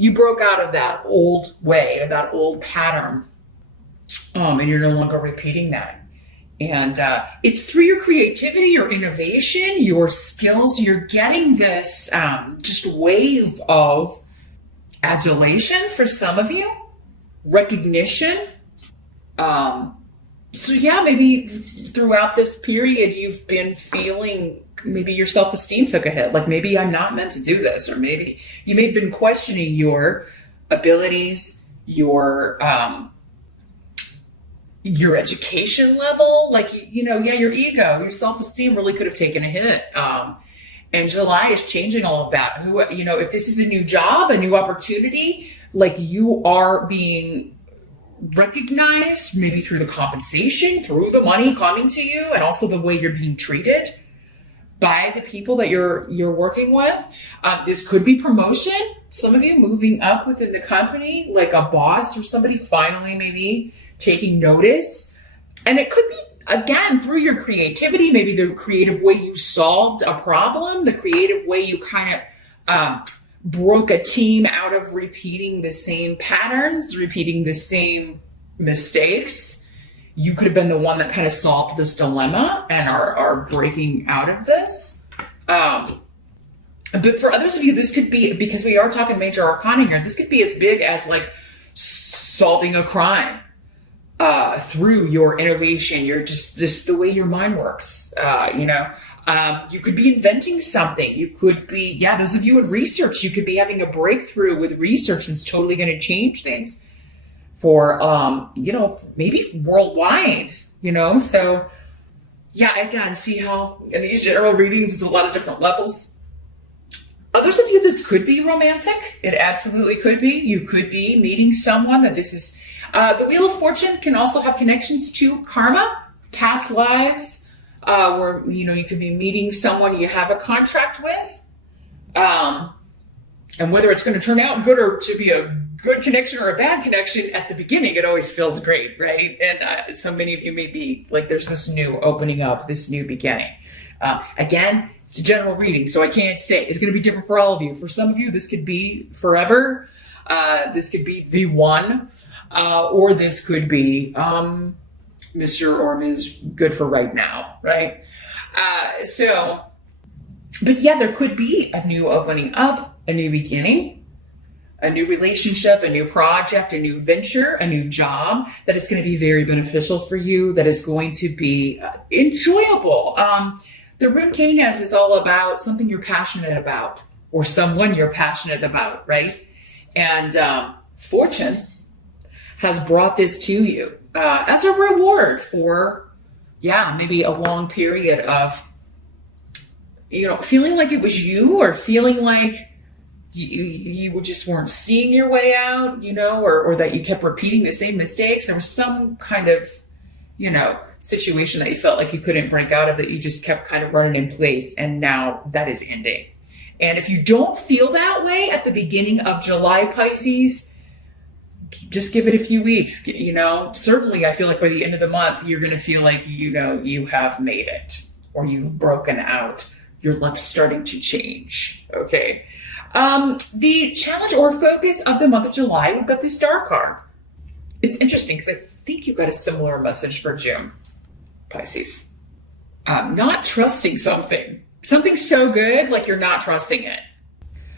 You broke out of that old way or that old pattern, and you're no longer repeating that. And it's through your creativity, your innovation, your skills, you're getting this just wave of adulation for some of you, recognition. So yeah, maybe throughout this period, you've been feeling maybe your self-esteem took a hit. Like maybe I'm not meant to do this, or maybe you may have been questioning your abilities, your education level, like, yeah, your ego, your self-esteem really could have taken a hit. And July is changing all of that. If this is a new job, a new opportunity, like you are being recognized maybe through the compensation, through the money coming to you, and also the way you're being treated by the people that you're working with. This could be promotion. Some of you moving up within the company, like a boss or somebody finally maybe taking notice. And it could be, again, through your creativity, maybe the creative way you solved a problem, the creative way you kind of broke a team out of repeating the same patterns, repeating the same mistakes. You could have been the one that kind of solved this dilemma and are breaking out of this. But for others of you, this could be, because we are talking major arcana here, this could be as big as like solving a crime through your innovation. You're just the way your mind works, you could be inventing something. You could be, those of you in research, you could be having a breakthrough with research that's totally going to change things for, maybe worldwide, So, again, see how in these general readings, it's a lot of different levels. Others of you, this could be romantic. It absolutely could be. You could be meeting someone that this is, the Wheel of Fortune can also have connections to karma, past lives, where, you could be meeting someone you have a contract with. And whether it's going to turn out good or to be a good connection or a bad connection, at the beginning, it always feels great, right? And so many of you may be like, there's this new opening up, this new beginning. Again, it's a general reading, so I can't say. It's going to be different for all of you. For some of you, this could be forever. This could be the one. Or this could be Mr. or Ms. good for right now, right? But there could be a new opening up, a new beginning, a new relationship, a new project, a new venture, a new job that is going to be very beneficial for you, that is going to be enjoyable. The rune Canis is all about something you're passionate about, or someone you're passionate about, right? And fortune has brought this to you as a reward for, maybe a long period of, feeling like it was you, or feeling like you just weren't seeing your way out, or that you kept repeating the same mistakes. There was some kind of, situation that you felt like you couldn't break out of, that you just kept kind of running in place. And now that is ending. And if you don't feel that way at the beginning of July, Pisces, just give it a few weeks, certainly I feel like by the end of the month, you're going to feel like, you have made it, or you've broken out. Your luck's starting to change. Okay. The challenge or focus of the month of July, we've got the Star card. It's interesting because I think you got a similar message for June, Pisces. Not trusting something so good, like you're not trusting it.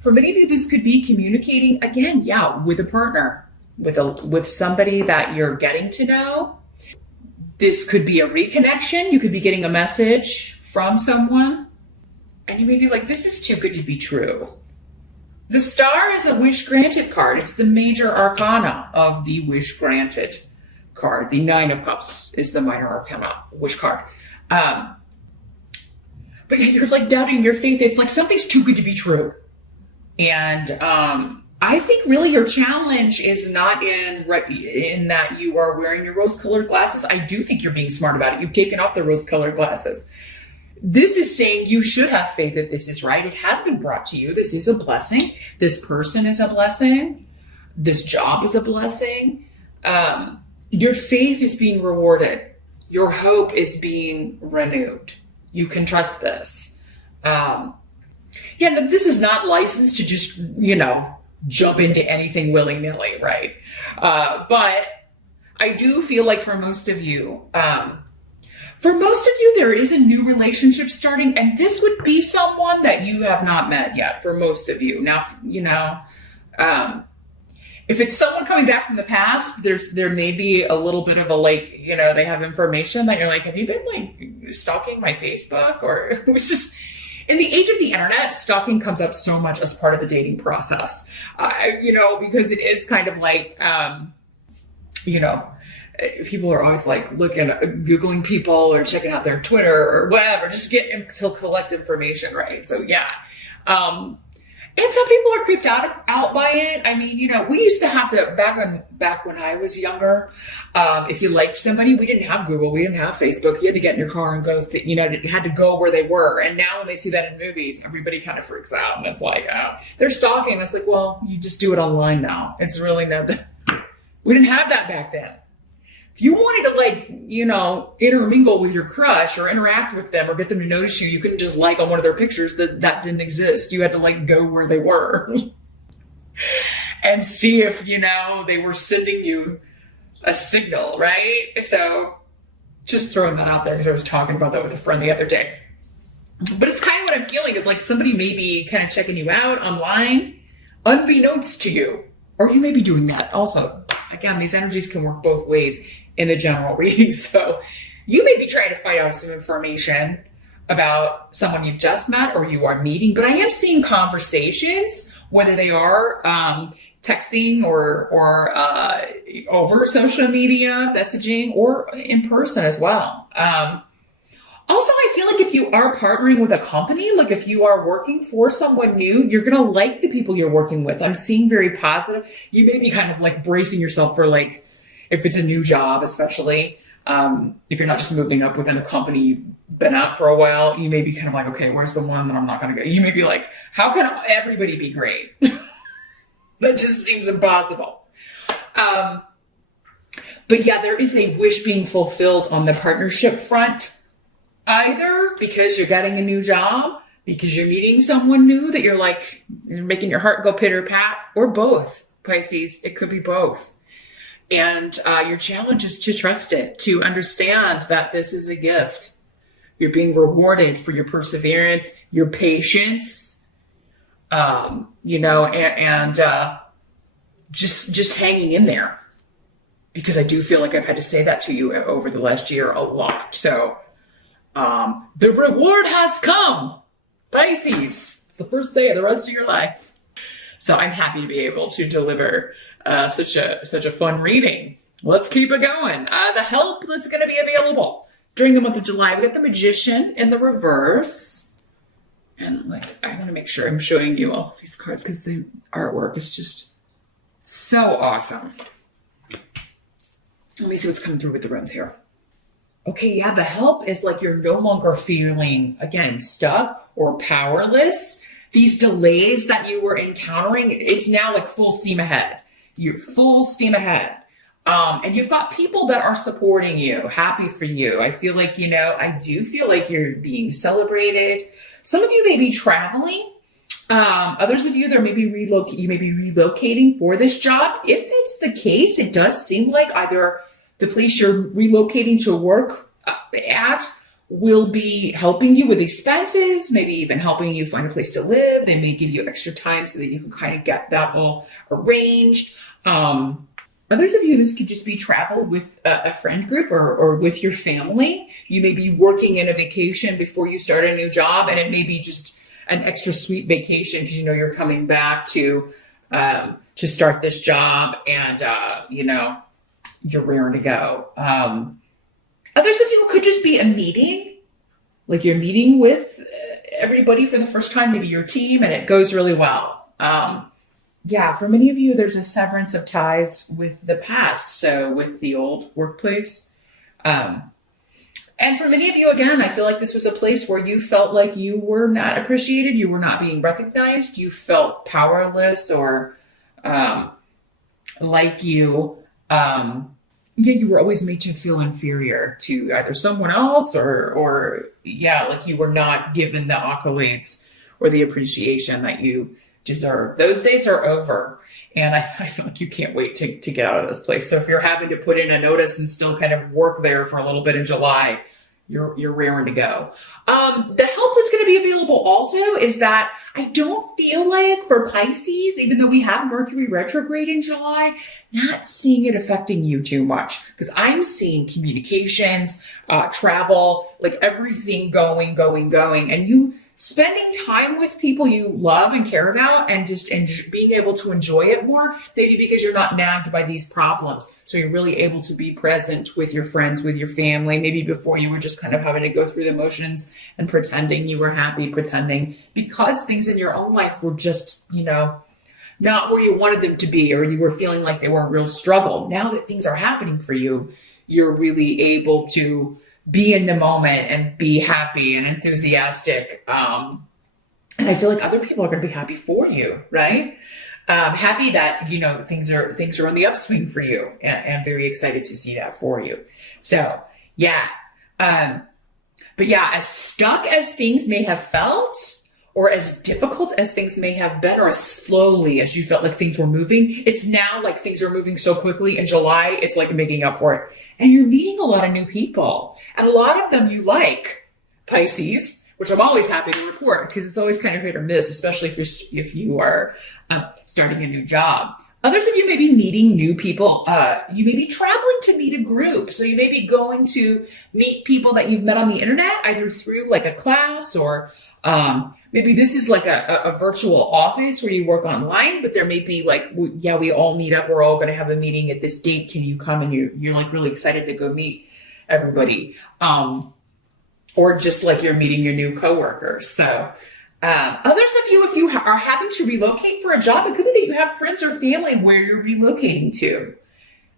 For many of you, this could be communicating again, with a partner, with somebody that you're getting to know. This could be a reconnection. You could be getting a message from someone, and you may be like, this is too good to be true. The Star is a wish granted card. It's the major arcana of the wish granted card. The Nine of Cups is the minor arcana wish card. But you're like doubting your faith. It's like something's too good to be true. And I think really your challenge is not in that you are wearing your rose-colored glasses. I do think you're being smart about it. You've taken off the rose-colored glasses. This is saying you should have faith that this is right. It has been brought to you. This is a blessing. This person is a blessing. This job is a blessing. Your faith is being rewarded. Your hope is being renewed. You can trust this. This is not licensed to just, jump into anything willy-nilly, right? But I do feel like for most of you, there is a new relationship starting, and this would be someone that you have not met yet for most of you. Now, you know, if it's someone coming back from the past, there may be a little bit of a, like, you know, they have information that you're like, have you been like stalking my Facebook? Or which is, in the age of the internet, stalking comes up so much as part of the dating process, you know, because it is kind of like, you know, people are always like Googling people or checking out their Twitter or whatever, just to collect information, right? So yeah. And some people are creeped out by it. I mean, you know, we used to have to, back when I was younger, if you liked somebody, we didn't have Google, we didn't have Facebook. You had to get in your car and go, you know, you had to go where they were. And now when they see that in movies, everybody kind of freaks out. And it's like, oh, they're stalking. It's like, well, you just do it online now. It's really not that. We didn't have that back then. If you wanted to, like, you know, intermingle with your crush or interact with them or get them to notice you, you couldn't just like on one of their pictures. That didn't exist. You had to like go where they were and see if, you know, they were sending you a signal, right? So just throwing that out there because I was talking about that with a friend the other day. But it's kind of what I'm feeling is like somebody may be kind of checking you out online unbeknownst to you, or you may be doing that also. Again, these energies can work both ways in a general reading. So you may be trying to find out some information about someone you've just met or you are meeting, but I am seeing conversations, whether they are texting or over social media messaging or in person as well. Also, I feel like if you are partnering with a company, like if you are working for someone new, you're going to like the people you're working with. I'm seeing very positive. You may be kind of like bracing yourself for, like, if it's a new job, especially, if you're not just moving up within a company you've been out for a while, you may be kind of like, okay, where's the one that I'm not going to go? You may be like, how can everybody be great? That just seems impossible. But yeah, there is a wish being fulfilled on the partnership front. Either because you're getting a new job, because you're meeting someone new that you're like, you're making your heart go pitter pat, or both, Pisces. It could be both. And your challenge is to trust it, to understand that this is a gift. You're being rewarded for your perseverance, your patience, you know, and just hanging in there. Because I do feel like I've had to say that to you over the last year a lot. So, the reward has come, Pisces. It's the first day of the rest of your life. So I'm happy to be able to deliver such a fun reading. Let's keep it going. The help that's going to be available during the month of July. We got the Magician in the reverse. And like, I want to make sure I'm showing you all these cards because the artwork is just so awesome. Let me see what's coming through with the runes here. Okay, yeah, the help is like you're no longer feeling, again, stuck or powerless. These delays that you were encountering, it's now like full steam ahead. You're full steam ahead. And you've got people that are supporting you, happy for you. I feel like, you know, I do feel like you're being celebrated. Some of you may be traveling. Others of you, you may be relocating for this job. If that's the case, it does seem like either the place you're relocating to work at will be helping you with expenses, maybe even helping you find a place to live. They may give you extra time so that you can kind of get that all arranged. Others of you, this could just be travel with a friend group or with your family. You may be working in a vacation before you start a new job, and it may be just an extra sweet vacation because you know you're coming back to start this job, and you know, you're raring to go. Others of you could just be a meeting, like you're meeting with everybody for the first time, maybe your team, and it goes really well. Yeah, for many of you, there's a severance of ties with the past, so with the old workplace. And for many of you, again, I feel like this was a place where you felt like you were not appreciated, you were not being recognized, you felt powerless, or like you were always made to feel inferior to either someone else or like you were not given the accolades or the appreciation that you deserve. Those days are over. And I feel like you can't wait to get out of this place. So if you're having to put in a notice and still kind of work there for a little bit in July, you're raring to go. The help that's going to be available also is that I don't feel like for Pisces, even though we have Mercury retrograde in July, not seeing it affecting you too much, because I'm seeing communications, travel, like everything going, and you spending time with people you love and care about, and just being able to enjoy it more, maybe because you're not nagged by these problems. So you're really able to be present with your friends, with your family. Maybe before you were just kind of having to go through the motions and pretending you were happy, pretending because things in your own life were just, not where you wanted them to be, or you were feeling like they were a real struggle. Now that things are happening for you, you're really able to be in the moment and be happy and enthusiastic. And I feel like other people are going to be happy for you, right? Happy that, things are on the upswing for you, and very excited to see that for you. So yeah. But yeah, as stuck as things may have felt, or as difficult as things may have been, or as slowly as you felt like things were moving, it's now like things are moving so quickly. In July, it's like making up for it. And you're meeting a lot of new people. And a lot of them you like, Pisces, which I'm always happy to report, because it's always kind of hit or miss, especially if you are starting a new job. Others of you may be meeting new people. You may be traveling to meet a group. So you may be going to meet people that you've met on the internet, either through like a class, or maybe this is like a virtual office where you work online, but there may be like, we all meet up. We're all going to have a meeting at this date. Can you come? And you're like really excited to go meet everybody. Or just like you're meeting your new coworkers. So others of you, if you are having to relocate for a job, it could be that you have friends or family where you're relocating to.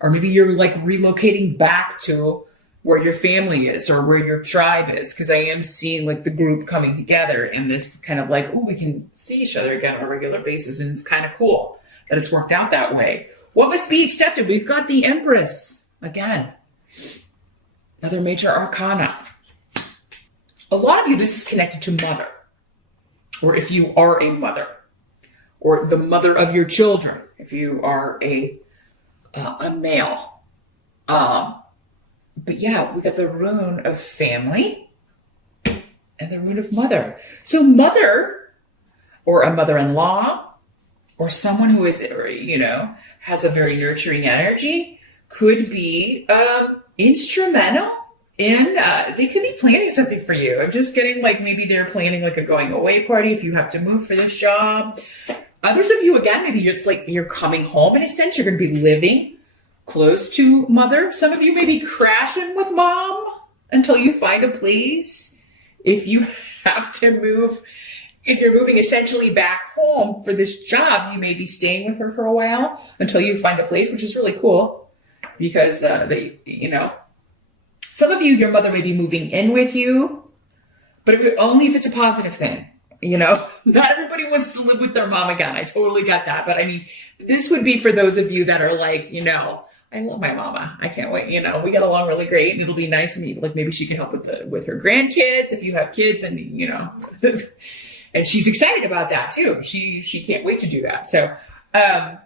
Or maybe you're like relocating back to where your family is or where your tribe is, because I am seeing like the group coming together in this kind of like, we can see each other again on a regular basis, and it's kind of cool that it's worked out that way. What must be accepted? We've got the Empress again, another major arcana. A lot of you, this is connected to mother, or if you are a mother, or the mother of your children, if you are a male. But yeah, we got the rune of family and the rune of mother. So mother, or a mother-in-law, or someone who is, has a very nurturing energy, could be instrumental in, they could be planning something for you. I'm just getting like, maybe they're planning like a going away party if you have to move for this job. Others of you, again, maybe it's like you're coming home in a sense, you're going to be living close to mother. Some of you may be crashing with mom until you find a place. If you have to move, if you're moving essentially back home for this job, you may be staying with her for a while until you find a place, which is really cool because some of you, your mother may be moving in with you, but only if it's a positive thing. Not everybody wants to live with their mom again. I totally get that. But I mean, this would be for those of you that are like, I love my mama. I can't wait. We get along really great, and it'll be nice to meet. Like maybe she can help with her grandkids if you have kids, and and she's excited about that too. She can't wait to do that. So, but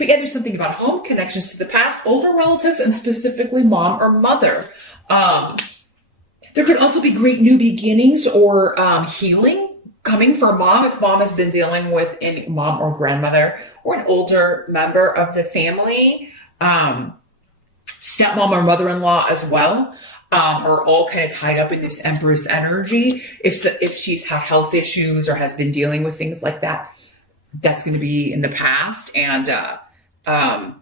yeah, there's something about home connections to the past, older relatives, and specifically mom or mother. There could also be great new beginnings or healing coming from mom, if mom has been dealing with any mom or grandmother or an older member of the family. Stepmom or mother-in-law as well, are all kind of tied up in this Empress energy. If she's had health issues or has been dealing with things like that, that's going to be in the past, and a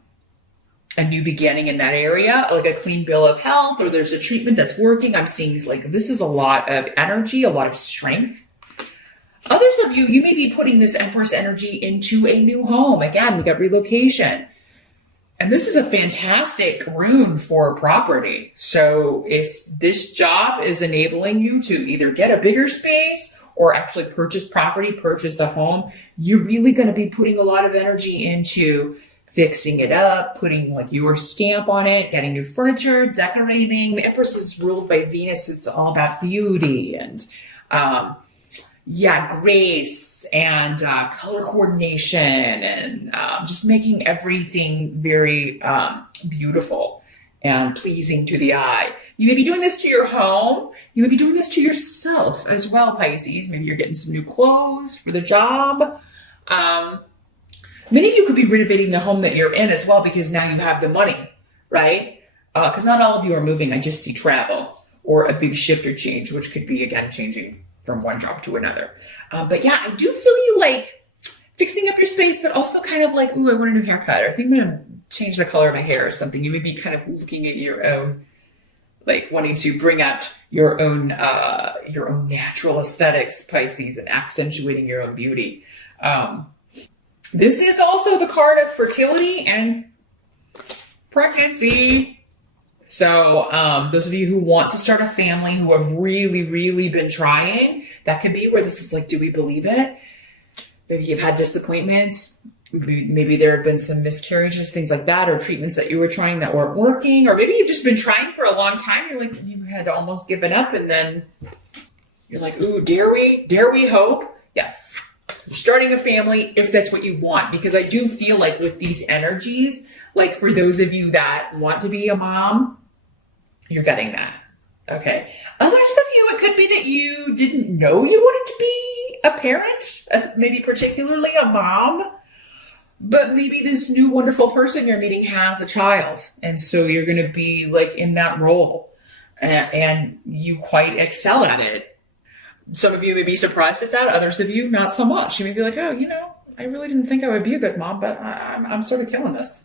new beginning in that area, like a clean bill of health, or there's a treatment that's working. I'm seeing this is a lot of energy, a lot of strength. Others of you may be putting this Empress energy into a new home. Again, we got relocation. And this is a fantastic rune for property. So if this job is enabling you to either get a bigger space or actually purchase property, purchase a home, you're really going to be putting a lot of energy into fixing it up, putting like your stamp on it, getting new furniture, decorating. The Empress is ruled by Venus. It's all about beauty and, yeah, grace and color coordination and just making everything very beautiful and pleasing to the eye. You may be doing this to your home. You may be doing this to yourself as well, Pisces. Maybe you're getting some new clothes for the job. Many of you could be renovating the home that you're in as well because now you have the money, right? Because not all of you are moving. I just see travel or a big shift or change, which could be, again, changing from one job to another. But yeah, I do feel you like fixing up your space, but also kind of like, ooh, I want a new haircut, or I think I'm going to change the color of my hair or something. You may be kind of looking at your own, like wanting to bring out your own natural aesthetics, Pisces, and accentuating your own beauty. This is also the card of fertility and pregnancy. So those of you who want to start a family, who have really, really been trying, that could be where this is like, do we believe it? Maybe you've had disappointments. Maybe there have been some miscarriages, things like that, or treatments that you were trying that weren't working. Or maybe you've just been trying for a long time. You're like, you had almost given up, and then you're like, ooh, dare we hope? Yes. You're starting a family if that's what you want, because I do feel like with these energies, like for those of you that want to be a mom, you're getting that. Okay. Others of you, it could be that you didn't know you wanted to be a parent, maybe particularly a mom, but maybe this new wonderful person you're meeting has a child. And so you're going to be like in that role and you quite excel at it. Some of you may be surprised at that. Others of you, not so much. You may be like, oh, you know, I really didn't think I would be a good mom, but I'm sort of killing this.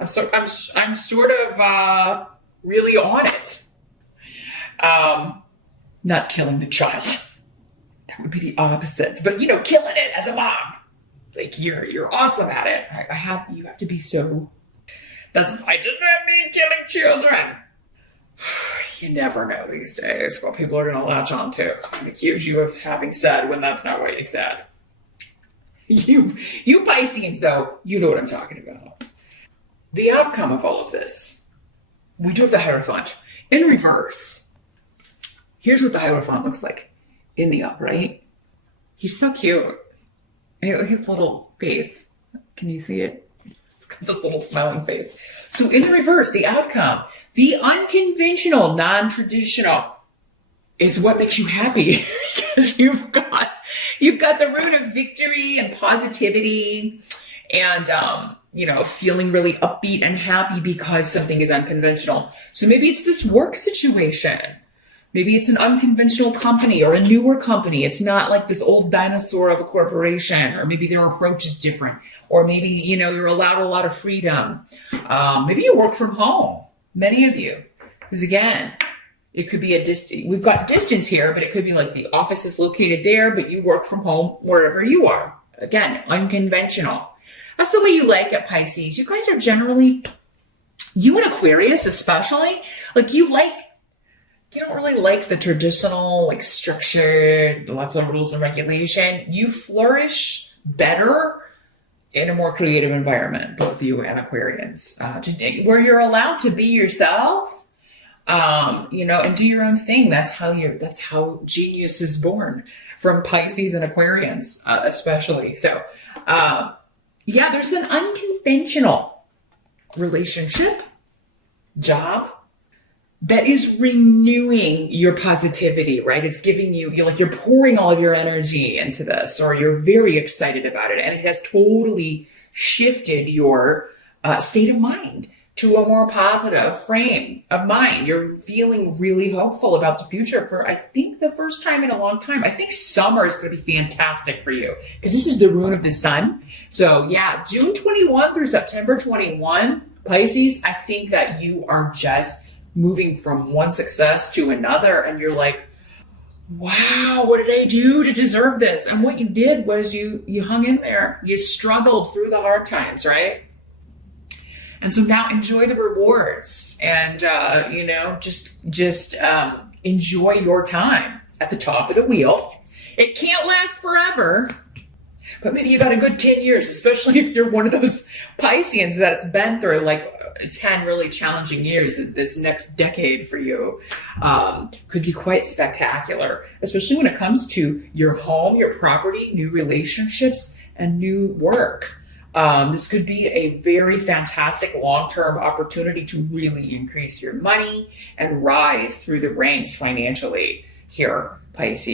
I'm sort of really on it. Not killing the child. That would be the opposite. But, you know, killing it as a mom. Like you're awesome at it. You have to be so. I did not mean killing children. You never know these days what people are going to latch on to and accuse you of having said when that's not what you said. You Pisceans, though, you know what I'm talking about. The outcome of all of this, we do have the Hierophant in reverse. Here's what the Hierophant looks like in the upright. He's so cute. His little face. Can you see it? He's got this little smiling face. So in the reverse, the outcome, the unconventional, non-traditional is what makes you happy because you've got the root of victory and positivity and, feeling really upbeat and happy because something is unconventional. So maybe it's this work situation. Maybe it's an unconventional company or a newer company. It's not like this old dinosaur of a corporation, or maybe their approach is different, or maybe, you're allowed a lot of freedom. Maybe you work from home. Many of you, because again, it could be we've got distance here, but it could be like the office is located there, but you work from home wherever you are. Again, unconventional. That's the way you like it, Pisces. You guys are generally, you and Aquarius especially, like you don't really like the traditional, like structured, lots of rules and regulation. You flourish better in a more creative environment, both you and Aquarians, where you're allowed to be yourself, and do your own thing. That's how genius is born, from Pisces and Aquarians, especially. So, there's an unconventional relationship, job, that is renewing your positivity, right? It's giving you're pouring all of your energy into this, or you're very excited about it. And it has totally shifted your state of mind to a more positive frame of mind. You're feeling really hopeful about the future for, I think, the first time in a long time. I think summer is going to be fantastic for you because this is the rune of the sun. So yeah, June 21 through September 21, Pisces, I think that you are just moving from one success to another, and you're like, wow, what did I do to deserve this? And what you did was you hung in there. You struggled through the hard times, right? And so now enjoy the rewards and, just enjoy your time at the top of the wheel. It can't last forever, but maybe you got a good 10 years, especially if you're one of those Pisceans that's been through like 10 really challenging years, this next decade for you could be quite spectacular, especially when it comes to your home, your property, new relationships, and new work. This could be a very fantastic long-term opportunity to really increase your money and rise through the ranks financially here, Pisces.